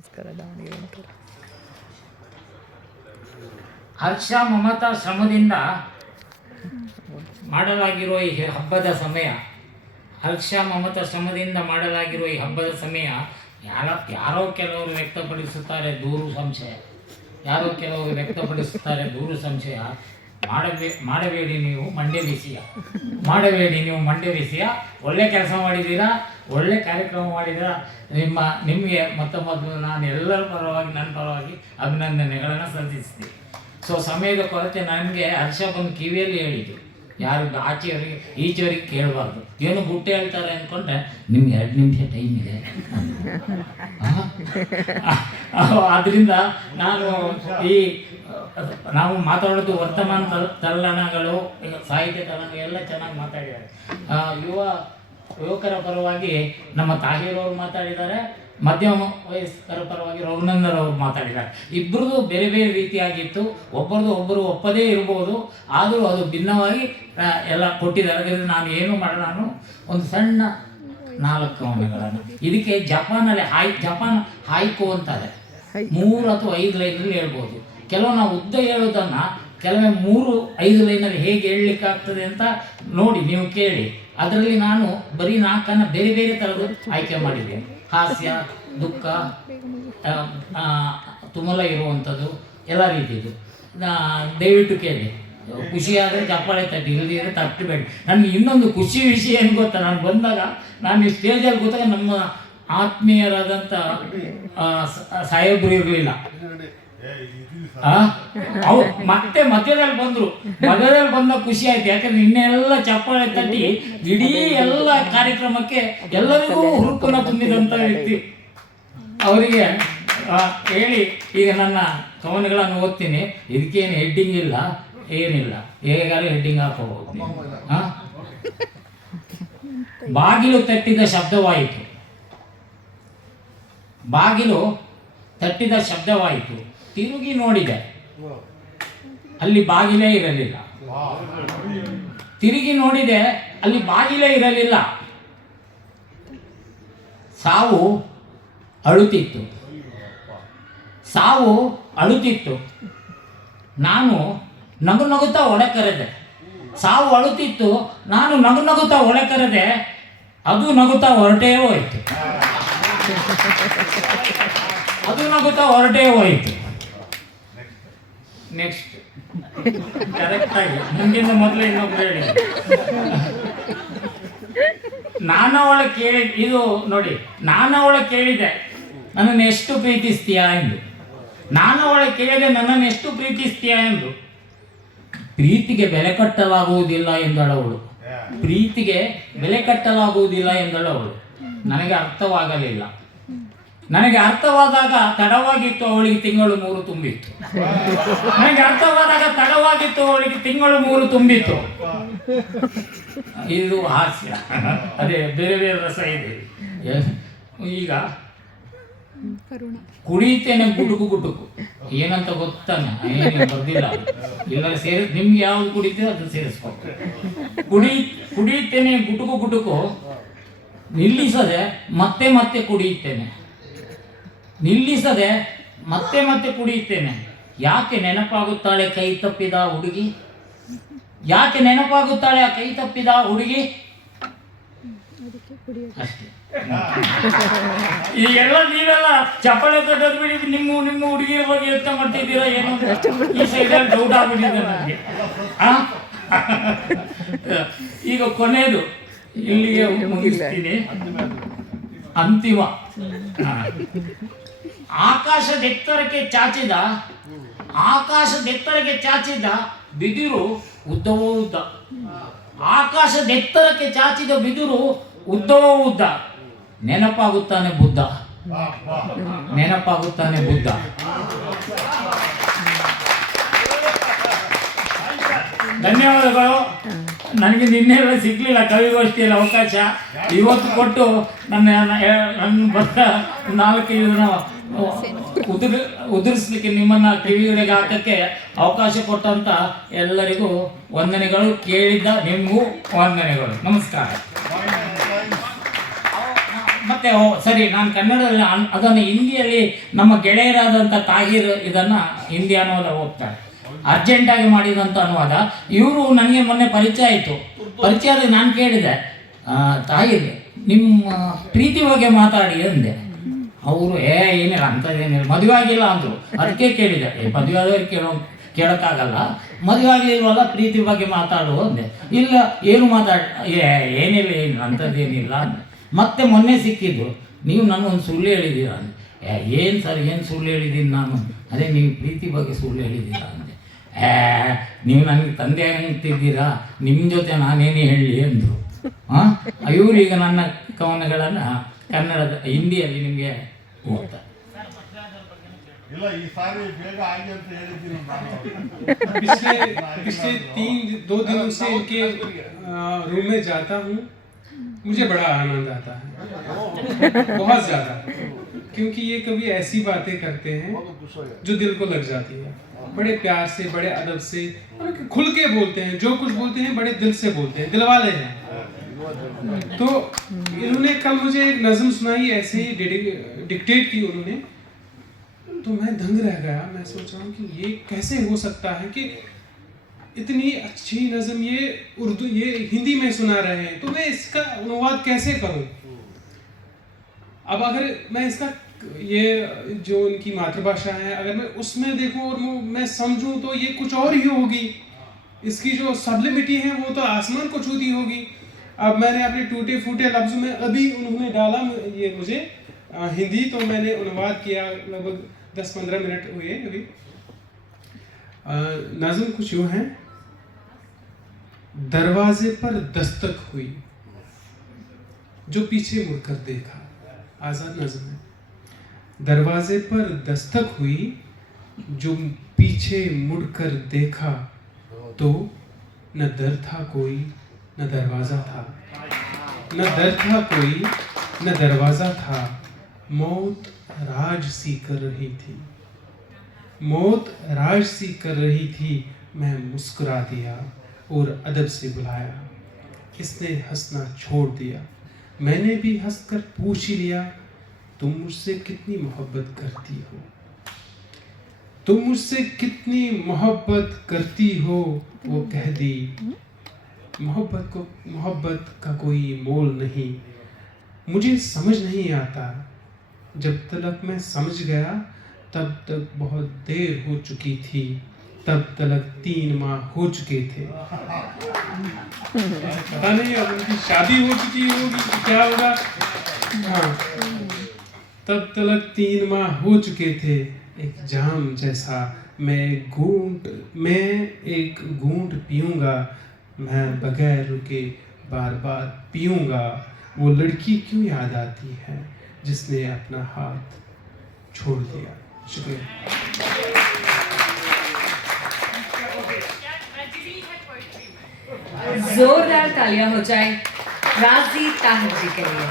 ನಮಸ್ಕಾರ ದಾವಣಗೆರೆ ಅಂತಾರೆ. ಹರ್ಷ ಮಮತಾ ಶ್ರಮದಿಂದ ಮಾಡಲಾಗಿರುವ ಈ ಹಬ್ಬದ ಸಮಯ, ಹರ್ಷ ಮಮತಾ ಶ್ರಮದಿಂದ ಮಾಡಲಾಗಿರುವ ಈ ಹಬ್ಬದ ಸಮಯ ಯಾರೋ ಕೆಲವರು ವ್ಯಕ್ತಪಡಿಸುತ್ತಾರೆ ದೂರು ಸಂಶಯ, ಯಾರೋ ಕೆಲವರು ವ್ಯಕ್ತಪಡಿಸುತ್ತಾರೆ ದೂರು ಸಂಶಯ. ಮಾಡಬೇಡಿ ನೀವು ಮಂಡ್ಯ ಬಿಸಿಯ, ಮಾಡಬೇಡಿ ನೀವು ಮಂಡ್ಯ ಬಿಸಿಯ. ಒಳ್ಳೆ ಕೆಲಸ ಮಾಡಿದ್ದೀರಾ, ಒಳ್ಳೆ ಕಾರ್ಯಕ್ರಮ ಮಾಡಿದ್ದೀರಾ. ನಿಮಗೆ ಮೊದಲು ನಾನು ಎಲ್ಲರ ಪರವಾಗಿ, ನನ್ನ ಪರವಾಗಿ ಅಭಿನಂದನೆಗಳನ್ನು ಸಲ್ಲಿಸ್ತೀನಿ. ಸೊ ಸಮಯದ ಕೊರತೆ ನನಗೆ ಹರ್ಷ ಬಂದು ಕಿವಿಯಲ್ಲಿ ಹೇಳಿದ್ದು, ಯಾರು ಆಚೆಯವರಿಗೆ ಈಚೆಯವರಿಗೆ ಕೇಳಬಾರ್ದು. ಏನು ಬುಟ್ಟೆ ಹೇಳ್ತಾರೆ ಅಂದ್ಕೊಂಡ್ರೆ ನಿಮ್ಗೆ 2 ನಿಮಿಷ ಟೈಮ್ ಇದೆ. ಆದ್ದರಿಂದ ನಾವು ಮಾತಾಡೋದು ವರ್ತಮಾನ ತಲ್ಲಣಗಳು, ಸಾಹಿತ್ಯ ತಲ್ಲಣ ಎಲ್ಲ ಚೆನ್ನಾಗಿ ಮಾತಾಡಿದ್ದಾರೆ. ಯುವಕರ ಪರವಾಗಿ ನಮ್ಮ ತಾಹಿರವರು ಮಾತಾಡಿದ್ದಾರೆ, ಮಧ್ಯಮ ವಯಸ್ಕರ ಪರವಾಗಿ ರಘುನಂದನ್ ಅವರು ಮಾತಾಡಿದ್ದಾರೆ. ಇಬ್ಬರದು ಬೇರೆ ಬೇರೆ ರೀತಿಯಾಗಿತ್ತು, ಒಬ್ಬರು ಒಪ್ಪದೇ ಇರ್ಬೋದು, ಆದರೂ ಅದು ಭಿನ್ನವಾಗಿ ಎಲ್ಲ ಕೊಟ್ಟಿದ್ದಾರೆ. ಅದರಿಂದ ನಾನು ಏನು ಮಾಡೋಣ, ನಾನು ಒಂದು ಸಣ್ಣ 4 ಕವನಗಳನ್ನು ಇದಕ್ಕೆ ಜಪಾನ್ ಹಾಯ್ಕೋ ಅಂತಾರೆ. 3 ಅಥವಾ 5 ಲೈನಲ್ಲಿ ಹೇಳ್ಬೋದು. ಕೆಲವು ನಾವು ಉದ್ದ ಹೇಳೋದನ್ನು ಕೆಲವೇ 3-5 ಲೈನಲ್ಲಿ ಹೇಗೆ ಹೇಳಲಿಕ್ಕಾಗ್ತದೆ ಅಂತ ನೋಡಿ ನೀವು ಕೇಳಿ. ಅದರಲ್ಲಿ ನಾನು ಬರೀ 4 ಬೇರೆ ಬೇರೆ ಥರದ್ದು ಆಯ್ಕೆ ಮಾಡಿದ್ದೇನೆ. ಹಾಸ್ಯ, ದುಃಖ, ತುಮಲ ಇರುವಂಥದ್ದು ಎಲ್ಲ ರೀತಿಯದು. ದಯವಿಟ್ಟು ಕೇಳಿ. ಖುಷಿಯಾದರೆ ಚಪ್ಪಾಳೆ ತಟ್ಟಿ, ಇಲ್ಲದಿದ್ದರೆ ತಟ್ಟಬೇಡಿ. ನನಗೆ ಇನ್ನೊಂದು ಖುಷಿ ವಿಷಯ ಏನು ಗೊತ್ತಾ, ನಾನು ಬಂದಾಗ ನಾನು ಈ ಸ್ಟೇಜಲ್ಲಿ ಕೂತಾಗ ನಮ್ಮ ಆತ್ಮೀಯರಾದಂಥ ಸಾಹೇಬರು ಇರಲಿಲ್ಲ. ಅವ್ರು ಮತ್ತೆ ಮಧ್ಯದಲ್ಲಿ ಬಂದರು. ಮಧ್ಯದಲ್ಲಿ ಬಂದ ಖುಷಿ ಆಯ್ತು, ಯಾಕಂದ್ರೆ ಇನ್ನೆಲ್ಲ ಚಪ್ಪಾಳೆ ತಟ್ಟಿ ಇಡೀ ಎಲ್ಲ ಕಾರ್ಯಕ್ರಮಕ್ಕೆ ಎಲ್ಲರಿಗೂ ಹುರುಪನ್ನು ತುಂಬಿದಂಥ ವ್ಯಕ್ತಿ. ಅವರಿಗೆ ಹೇಳಿ ಈಗ ನನ್ನ ಕವನಗಳನ್ನು ಓದ್ತೀನಿ. ಇದಕ್ಕೇನು ಹೆಡ್ಡಿಂಗ್ ಇಲ್ಲ, ಏನಿಲ್ಲ, ಹೇಗಾದ್ರೂ ಹೆಡ್ಡಿಂಗ್ ಹಾಕೋಬಹುದು. ಬಾಗಿಲು ತಟ್ಟಿದ ಶಬ್ದವಾಯಿತು, ಬಾಗಿಲು ತಟ್ಟಿದ ಶಬ್ದವಾಯಿತು. ತಿರುಗಿ ನೋಡಿದೆ, ಅಲ್ಲಿ ಬಾಗಿಲೇ ಇರಲಿಲ್ಲ. ತಿರುಗಿ ನೋಡಿದೆ, ಅಲ್ಲಿ ಬಾಗಿಲೇ ಇರಲಿಲ್ಲ. ಸಾವು ಅಳುತ್ತಿತ್ತು, ಸಾವು ಅಳುತ್ತಿತ್ತು. ನಾನು ನಗು ನಗುತ್ತಾ ಒಳಕರೆದೆ. ಸಾವು ಅಳುತ್ತಿತ್ತು, ನಾನು ನಗು ನಗುತ್ತಾ ಒಳಕರೆದೆ. ಅದು ನಗುತ್ತಾ ಹೊರಟೇ ಹೋಯಿತು, ಅದು ನಗುತ್ತಾ ಹೊರಟೇ ಹೋಯಿತು. ನೆಕ್ಸ್ಟ್ ಕರೆಕ್ಟಾಗಿ ಮುಂದಿನ ಮೊದಲೇ ಇನ್ನೊಬ್ರು ಹೇಳಿ. ನಾನವಳ ಕೇಳಿ, ಇದು ನೋಡಿ, ನಾನವಳ ಕೇಳಿದೆ ನನ್ನನ್ನು ಎಷ್ಟು ಪ್ರೀತಿಸ್ತೀಯಾ ಎಂದು. ನಾನವಳ ಕೇಳಿದೆ ನನ್ನನ್ನು ಎಷ್ಟು ಪ್ರೀತಿಸ್ತೀಯಾ ಎಂದು. ಪ್ರೀತಿಗೆ ಬೆಲೆ ಕಟ್ಟಲಾಗುವುದಿಲ್ಲ ಎಂದಳವಳು, ಪ್ರೀತಿಗೆ ಬೆಲೆ ಕಟ್ಟಲಾಗುವುದಿಲ್ಲ ಎಂದಳವಳು. ನನಗೆ ಅರ್ಥವಾಗಲಿಲ್ಲ. ನನಗೆ ಅರ್ಥವಾದಾಗ ತಡವಾಗಿತ್ತು, ಅವಳಿಗೆ ತಿಂಗಳು 3 ತುಂಬಿತ್ತು. ನನಗೆ ಅರ್ಥವಾದಾಗ ತಡವಾಗಿತ್ತು, ಅವಳಿಗೆ ತಿಂಗಳು 3 ತುಂಬಿತ್ತು. ಇದು ಹಾಸ್ಯ, ಅದೇ ಬೇರೆ ಬೇರೆ ರಸ ಇದೆ. ಈಗ ಕುಡಿತೇನೆ ಗುಟುಕು ಗುಟುಕು ಏನಂತ ಗೊತ್ತಾನೆ, ಏನು ಬರ್ದಿಲ್ಲ. ಇಲ್ಲ ನಿಮ್ಗೆ ಯಾವ್ದು ಕುಡಿತೀರೋ ಅದನ್ನು ಸೇರಿಸ್ಕೊ. ಕುಡಿಯುತ್ತೇನೆ ಗುಟುಕು ಗುಟುಕು, ನಿಲ್ಲಿಸದೆ ಮತ್ತೆ ಮತ್ತೆ ಕುಡಿಯುತ್ತೇನೆ, ನಿಲ್ಲಿಸದೆ ಮತ್ತೆ ಮತ್ತೆ ಕುಡಿಯುತ್ತೇನೆ. ಯಾಕೆ ನೆನಪಾಗುತ್ತಾಳೆ ಕೈ ತಪ್ಪಿದ ಹುಡುಗಿ, ಯಾಕೆ ನೆನಪಾಗುತ್ತಾಳೆ ಆ ಕೈ ತಪ್ಪಿದ ಹುಡುಗಿ. ಅಷ್ಟೇ. ಈಗೆಲ್ಲ ನೀವೆಲ್ಲ ಚಪ್ಪಳೆ ತೊಟ್ಟದ್ ಬಿಡಿ, ನಿಮ್ಮ ಹುಡುಗಿಯ ಬಗ್ಗೆ ಯೋಚನೆ ಮಾಡ್ತಿದ್ದೀರಾ ಏನೋ. ಈ ಸೈಡಲ್ಲಿ ಡೌಟ್ ಆಗ್ಬಿಟ್ಟಿದೆ ನನಗೆ. ಈಗ ಕೊನೆಯದು ಇಲ್ಲಿಗೆ ಮುಗಿಸ್ತೀನಿ. ಅಂತಿಮ. ಆಕಾಶದೆತ್ತರಕ್ಕೆ ಚಾಚಿದ ಬಿದಿರು ಉದ್ದವೋ ಉದ್ದ. ಆಕಾಶದೆತ್ತರಕ್ಕೆ ಚಾಚಿದ ಬಿದಿರು ಉದ್ದವೋ ಉದ್ದ. ನೆನಪಾಗುತ್ತಾನೆ ಬುದ್ಧ, ನೆನಪಾಗುತ್ತಾನೆ ಬುದ್ಧ. ಧನ್ಯವಾದಗಳು. ನನಗೆ ನಿನ್ನೆಲ್ಲ ಸಿಗ್ಲಿಲ್ಲ ಕವಿಗೋಷ್ಠಿಯಲ್ಲಿ ಅವಕಾಶ. ಇವತ್ತು ಕೊಟ್ಟು ನನ್ನ ಬರ್ತ 4 ದಿನ ಉದುರಿಸ್ಲಿಕ್ಕೆ, ನಿಮ್ಮನ್ನು ಕಿವಿಗಳಿಗೆ ಹಾಕಕ್ಕೆ ಅವಕಾಶ ಕೊಟ್ಟಂತ ಎಲ್ಲರಿಗೂ ವಂದನೆಗಳು. ಕೇಳಿದ್ದ ನಿಮಗೂ ವಂದನೆಗಳು. ನಮಸ್ಕಾರ. ಮತ್ತೆ ಸರಿ, ನಾನು ಕನ್ನಡದಲ್ಲಿ ಅದನ್ನು ಹಿಂದಿಯಲ್ಲಿ ನಮ್ಮ ಗೆಳೆಯರಾದಂಥ ತಾಹಿರ್ ಇದನ್ನು ಹಿಂದಿ ಅನುವಾದ ಹೋಗ್ತಾರೆ, ಅರ್ಜೆಂಟಾಗಿ ಮಾಡಿದಂಥ ಅನುವಾದ. ಇವರು ನನಗೆ ಮೊನ್ನೆ ಪರಿಚಯ ಆಯಿತು. ಪರಿಚಯದ ನಾನು ಕೇಳಿದೆ, ತಾಹಿರ್ ನಿಮ್ಮ ಪ್ರೀತಿ ಬಗ್ಗೆ ಮಾತಾಡಿ ಅಂದೆ. ಅವರು ಏನಿಲ್ಲ ಅಂಥದ್ದೇನಿಲ್ಲ, ಮದುವೆ ಆಗಿಲ್ಲ ಅಂದರು. ಅದಕ್ಕೆ ಕೇಳಿದೆ, ಮದುವೆ ಆದವ್ರಿಗೆ ಕೇಳೋಕ್ಕಾಗಲ್ಲ, ಮದುವೆ ಆಗಲಿಲ್ವಲ್ಲ ಪ್ರೀತಿ ಬಗ್ಗೆ ಮಾತಾಡು ಅಂದೆ. ಇಲ್ಲ ಏನು ಏನಿಲ್ಲ ಅಂಥದ್ದೇನಿಲ್ಲ ಅಂದೆ. ಮತ್ತೆ ಮೊನ್ನೆ ಸಿಕ್ಕಿದ್ದು, ನೀವು ನನಗೊಂದು ಸುಳ್ಳು ಹೇಳಿದ್ದೀರಾ ಅಂದೆ. ಏನು ಸರ್, ಏನು ಸುಳ್ಳು ಹೇಳಿದ್ದೀನಿ ನಾನು? ಅದೇ ನೀವು ಪ್ರೀತಿ ಬಗ್ಗೆ ಸುಳ್ಳು ಹೇಳಿದ್ದೀರಾ ಅಂದೆ. ನೀವು ನನಗೆ ತಂದೆ ಅಂತಿದ್ದೀರಾ, ನಿಮ್ಮ ಜೊತೆ ನಾನೇನೇ ಹೇಳಲಿ ಅಂದರು. ಇವರು ಈಗ ನನ್ನ ಕವನಗಳನ್ನು ಕನ್ನಡದ ಹಿಂದಿಯಲ್ಲಿ ನಿಮಗೆ ಓದ್ತಾರೆ. पिछले 2 दिनों से इनके रूम में जाता हूँ, मुझे बड़ा आनंद आता है, बहुत ज़्यादा, क्योंकि ये कभी ऐसी बातें करते हैं जो दिल को लग जाती है। बड़े प्यार से, बड़े अदब से, खुल के बोलते हैं, जो कुछ बोलते हैं बड़े दिल से बोलते हैं, दिल वाले हैं। तो इन्होंने कल मुझे एक नज़म सुनाई, ऐसे ही डिक्टेट की उन्होंने, तो मैं दंग रह गया। मैं सोच रहा हूँ कि ये कैसे हो सकता है कि इतनी अच्छी नज़म ये उर्दू, ये हिंदी में सुना रहे हैं, तो मैं इसका अनुवाद कैसे करूँ? अब अगर मैं इसका, ये जो इनकी मातृभाषा है, अगर मैं उसमें देखूँ और मैं समझूँ तो ये कुछ और ही होगी। इसकी जो सबलिमिटी है वो तो आसमान को छूती होगी। अब मैंने अपने टूटे फूटे लफ्ज़ में अभी उन्होंने डाला ये मुझे हिंदी, तो मैंने अनुवाद किया, लगभग 10-15 मिनट हुए अभी। नज़म कुछ यूँ है। दरवाजे पर दस्तक हुई, जो पीछे मुड़कर देखा। आज़ाद नज़म है। दरवाजे पर दस्तक हुई, जो पीछे मुड़कर देखा, तो न दर था कोई न दरवाज़ा था, न दर था कोई न दरवाज़ा था। मौत राज सी कर रही थी, मौत राज सी कर रही थी। मैं मुस्कुरा दिया और अदब से बुलाया, इसने हंसना छोड़ दिया। मैंने भी हंसकर पूछ ही लिया, तुम मुझसे कितनी मोहब्बत करती हो, तुम मुझसे कितनी मोहब्बत करती हो। वो कह दी, मोहब्बत का कोई मोल नहीं। मुझे समझ नहीं आता, जब तलक मैं समझ गया तब तक बहुत देर हो चुकी थी, तब तलक 3 माह हो चुके थे। पता नहीं अब उनकी शादी हो चुकी होगी, क्या होगा। हाँ, तब तलक 3 माह हो चुके थे। एक जाम जैसा मैं एक घूंट पीऊँगा, मैं बगैर रुके बार बार पीऊँगा। वो लड़की क्यों याद आती है जिसने अपना हाथ छोड़ दिया। शुक्रिया। जोरदार तालियां हो जाए राजी ताहिर जी के लिए।